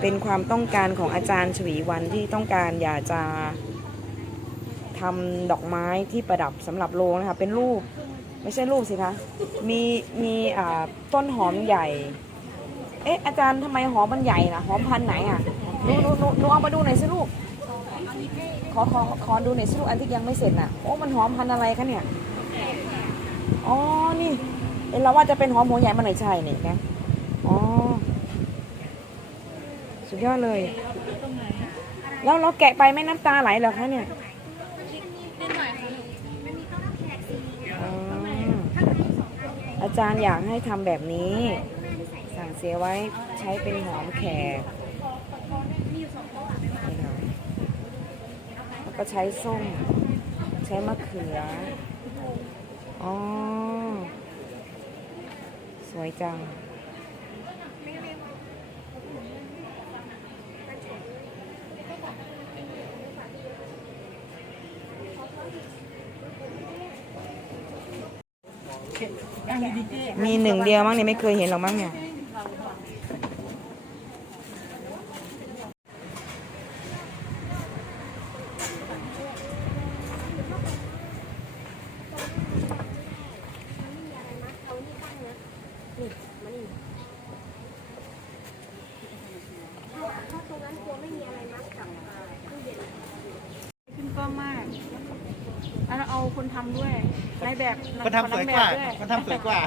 เป็นความต้องการของอาจารย์ชวีวันที่ต้องการอยากจะทำดอกไม้ที่ประดับสำหรับโรงนะคะ เป็นรูปไม่ใช่รูปสิคะ มีมีอ่าต้นหอมใหญ่ เอ๊ะอาจารย์ทำไมหอมมันใหญ่นะหอมพันไหนอะหนูหนูหนูหนูเอามาดูหน่อยสิลูกขอขอขอดูหน่อยสิลูกอันที่ยังไม่เสร็จน่ะโอ้มันหอมพันอะไรคะเนี่ยอ๋อนี่เอ็นเราว่าจะเป็นหอมหัวใหญ่มันไหนใช่นี่นะ อ๋อ สุดยอดเลย แล้วเราแกะไปไม่น้ำตาไหลเหรอคะเนี่ยอ๋ออาจารย์อยากให้ทำแบบนี้ สั่งเสียไว้ใช้เป็นหอมแขกนี่ค่ะแล้วก็ใช้ส้ม ใช้มะเขือ อ๋อ สวยจัง มีหนึ่งเดียวมั้งเนี่ยไม่เคยเห็นหรอกมั้งเนี่ยขึ้น อันวเราเอาคนทำด้วยในแบบคนทำสวยกว่าแด้มันทำสวยกว่า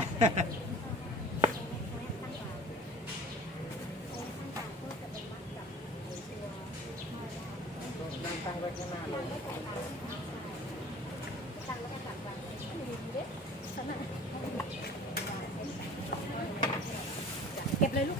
เก็บเลยลูก